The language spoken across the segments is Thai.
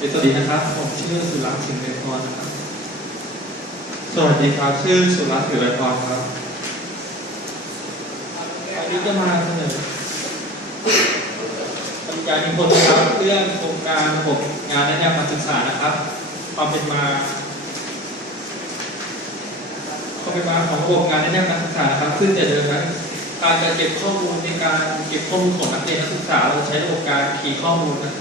สวัสดีนะครับ ผมชื่อสุรักษ์สิงห์เวพรนะครับ สวัสดีครับ ชื่อสุรัตน์ผิวไรพรครับวันนี้จะมาเสนอปริญญานิพนธ์นะครับ เรื่องโครงการระบบงานและแนวการศึกษานะครับ ความเป็นมาความเป็นมาของระบบงานและแนวการศึกษาครับซึ่งแต่เดิมนั้นการจะเก็บข้อมูลในการเก็บข้อมูลของนักเรียนนักศึกษาเราใช้ระบบการคีข้อมูลนะ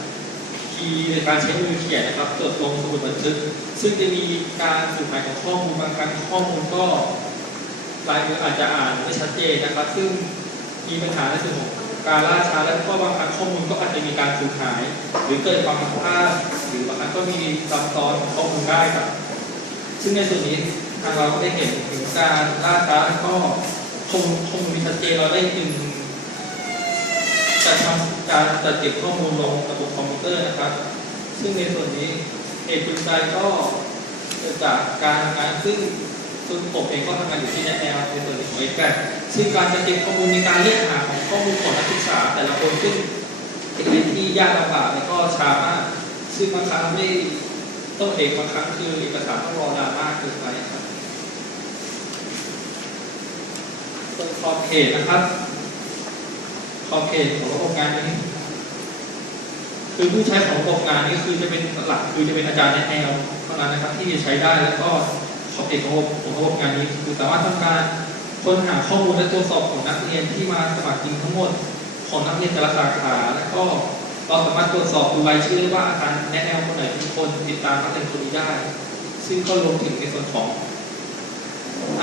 คีในการใช้มือเขียนนะครับจดลงสมุดบันทึก ซึ่งจะมีการสูญหายของข้อมูลบางครั้งข้อมูลก็ลายมืออาจจะอ่านไม่ชัดเจนนะครับ ซึ่งมีปัญหาในส่วนของการล่าช้าและก็บางครั้งข้อมูลก็อาจจะมีการสูญหาย หรือเกิดความผิดพลาดหรือบางครั้งก็มีซับซ้อนของข้อมูลได้ครับ ซึ่งในส่วนนี้ทางเราก็ได้เห็นถึงการล่าช้าและก็ข้อมูลข้อมูลมีชัดเจนเราได้จึง จัดทำการจัดเก็บข้อมูลลงระบบคอมพิวเตอร์นะครับ ซึ่งในส่วนนี้เหตุจูงใจก็เกิดจากการทำงานซึ่งซึ่งผมเองก็ทำงานอยู่ที่แนแนวในส่วนของเอฟแซึ่งการจะเก็บข้อมูลในการเรียกหาของข้อมูลของนักศึกษา แต่ละคนซึ่งเป็นเรื่องที่ยากลำบากและก็ช้ามากซึ่งบางครั้งไม่ต้องเอกบางครั้งคือเอกสารต้องรอนานมากเกินไปครับส่วนขอบเขตนะครับ ขอบเขตของระบบงานนี้ คือผู้ใช้ของระบบงานนี้คือจะเป็นหลักคือจะเป็นอาจารย์แนแนวเท่านั้นนะครับ ที่จะใช้ได้แล้วก็ขอบเขตของระบบของระบบงานนี้ คือสามารถทำการค้นหาข้อมูลและตรวจสอบของนักเรียนที่มาสมัครจริงทั้งหมดของนักเรียนแต่ละสาขาแล้วก็เราสามารถตรวจสอบดูรายชื่อว่าอาจารย์แนะแนวคนไหนเป็นคนติดตามนักเรียนคนนี้ได้ ซึ่งก็รวมถึงในส่วนของ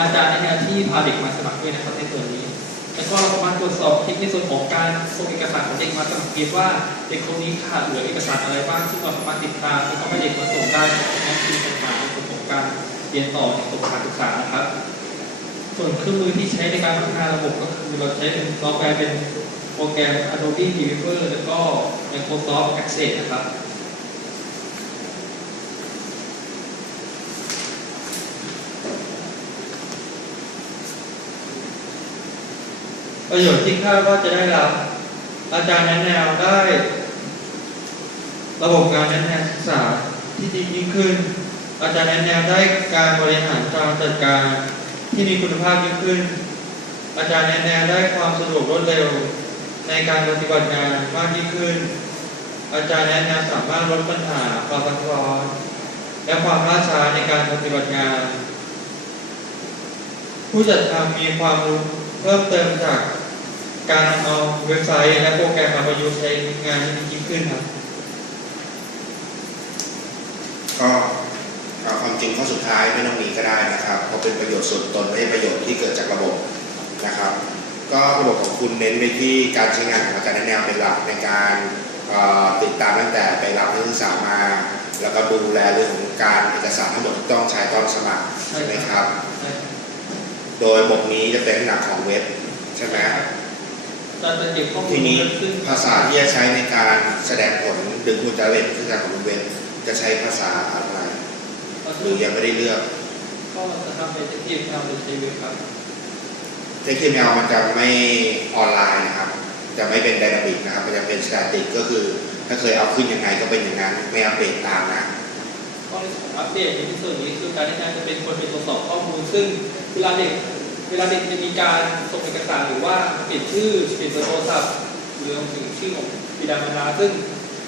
อาจารย์แนแนวที่พาเด็กมาสมัครด้วยนะครับในส่วนนี้ แล้วก็เรามารตรวจสอบเทคนิคส่วนของการส่งเอกสารของเด็กมาสมัครเรียนว่าเด็กคนนี้ขาดเหลือเอกสารอะไรบ้างซึ่งเราสามารถติดตามแล้วก็ให้เด็กมาส่งได้นั่นคือปัญหาในส่วนของการเรียนต่อในส่วนของการศึกษานะครับ ส่วนเครื่องมือที่ใช้ในการพัฒนาระบบก็คือเราใช้เป็นซอฟต์แวร์เป็นโปรแกรม Adobe Reader แล้วก็ Microsoft Access นะครับ ประโยชน์ที่คาดว่าจะได้รับ อาจารย์แนะแนวได้ ระบบการแนะแนวศึกษาที่ดียิ่งขึ้น อาจารย์แนะแนวได้การบริหารการจัดการที่มีคุณภาพยิ่งขึ้น อาจารย์แนะแนวได้ความสะดวกรวดเร็ว ในการปฏิบัติงานมากยิ่งขึ้น อาจารย์แนะแนวสามารถลดปัญหาความซับซ้อนและความล่าช้าในการปฏิบัติงาน ผู้จัดทำมีความรู้เพิ่มเติมจาก การเอาเว็บไซต์และโปรแกรมมาประยุกต์ใช้งานที่ดียิ่งขึ้นครับ ก็เอาความจริงข้อสุดท้ายไม่ต้องมีก็ได้นะครับเพราะเป็นประโยชน์ส่วนตนไม่ใช่ประโยชน์ที่เกิดจากระบบนะครับ ก็ระบบของคุณเน้นไปที่การใช้งานของอาจารย์แนะแนวเป็นหลักในการเอ่อติดตามตั้งแต่ไปรับนักศึกษามา แล้วก็ดูแลเรื่องของการเอกสารทั้งหมดที่ต้องใช้ตอนสมัครใช่ไหมครับ โดยระบบนี้จะเป็นหนักของเว็บใช่ไหม ทีนี้ซึ่งภาษาที่จะใช้ในการแสดงผลดึงคุณจะเว็บขึ้นจากของเว็บจะใช้ภาษาอะไรก็หคืรืออยังไม่ได้เลือก ก็จะทำเป็นที่เราจะใช้เว็บครับเทคนิคมันจะไม่ออนไลน์นะครับ จะไม่เป็นไดนามิกนะครับ มันจะเป็นสแตติกก็คือ ถ้าเคยเอาขึ้นยังไงก็เป็นอย่างนั้น ไม่อัปเดตตามนะข้อที่สองอัปเดตในที่ส่วนนี้คือการที่การจะเป็นคนเป็นตรวจสอบข้อมูลซึ่งเวลาเด็ก เวลาเด็กจะมีการส่งเอกสารหรือว่าเปลี่ยนชื่อเปลี่ยนเบอร์โทรศัพท์หรือรวมถึงชื่อของบิดามารดาซึ่ง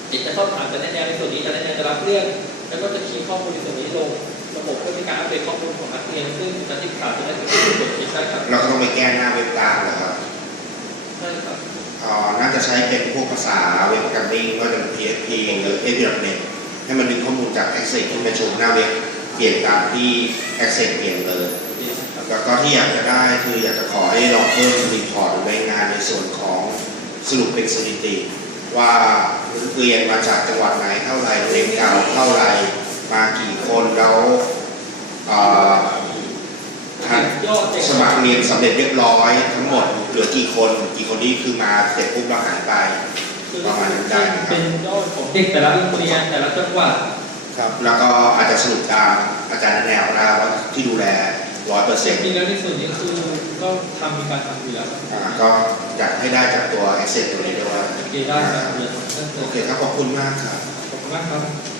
เด็กจะเข้าถามจะแนะแนวในส่วนนี้จะแนะแนวจะรับเรื่องแล้วก็จะคีย์ข้อมูลในส่วนนี้ลงระบบเพื่อเป็นการอัปเดตข้อมูลของนักเรียนซึ่งนักศึกษาจะได้เป็นผู้ตรวจใช่ครับเราก็ต้องไปแก้หน้าเว็บตามเหรอครับใช่ครับอ๋อน่าจะใช้เป็นพวกภาษาเว็บโปรแกรมมิ่งว่าจะเป็น PHP หรือ ASP.NET ให้มันดึงข้อมูลจาก Access ขึ้นไปโชว์หน้าเว็บเปลี่ยนตามที่ Access เปลี่ยนเลย แล้วก็ที่อยากจะได้คืออยากจะขอให้ลองเพิ่มรีพอร์ตหรือรายงานในส่วนของสรุปเป็นสถิติ ว่าเรียนมาจากจังหวัดไหนเท่าไหร่เรียนเก่าเท่าไหร่มากี่คนแล้วเอ่อท่านยอดเด็กสมัครเรียนสำเร็จเรียบร้อย ทั้งหมดเหลือกี่คนกี่คนที่คือมาเสร็จปุ๊บแล้วหายไปประมาณนั้นได้นะครับเป็นยอดของเด็กแต่ละโรงเรียนแต่ละจังหวัดครับแล้วก็อาจจะสรุปตามอาจารย์แนวนะว่าที่ดูแล ร้อยเปอร์เซ็นต์จริงๆแล้วในส่วนนี้คือก็ทำมีการทำอยู่แล้วครับก็อยากให้ได้จากตัว Access ตัวนี้ด้วยโอเคได้ครับเรียนเพิ่มเติโอมเคครับขอบคุณมากครับขอบคุณมากครับ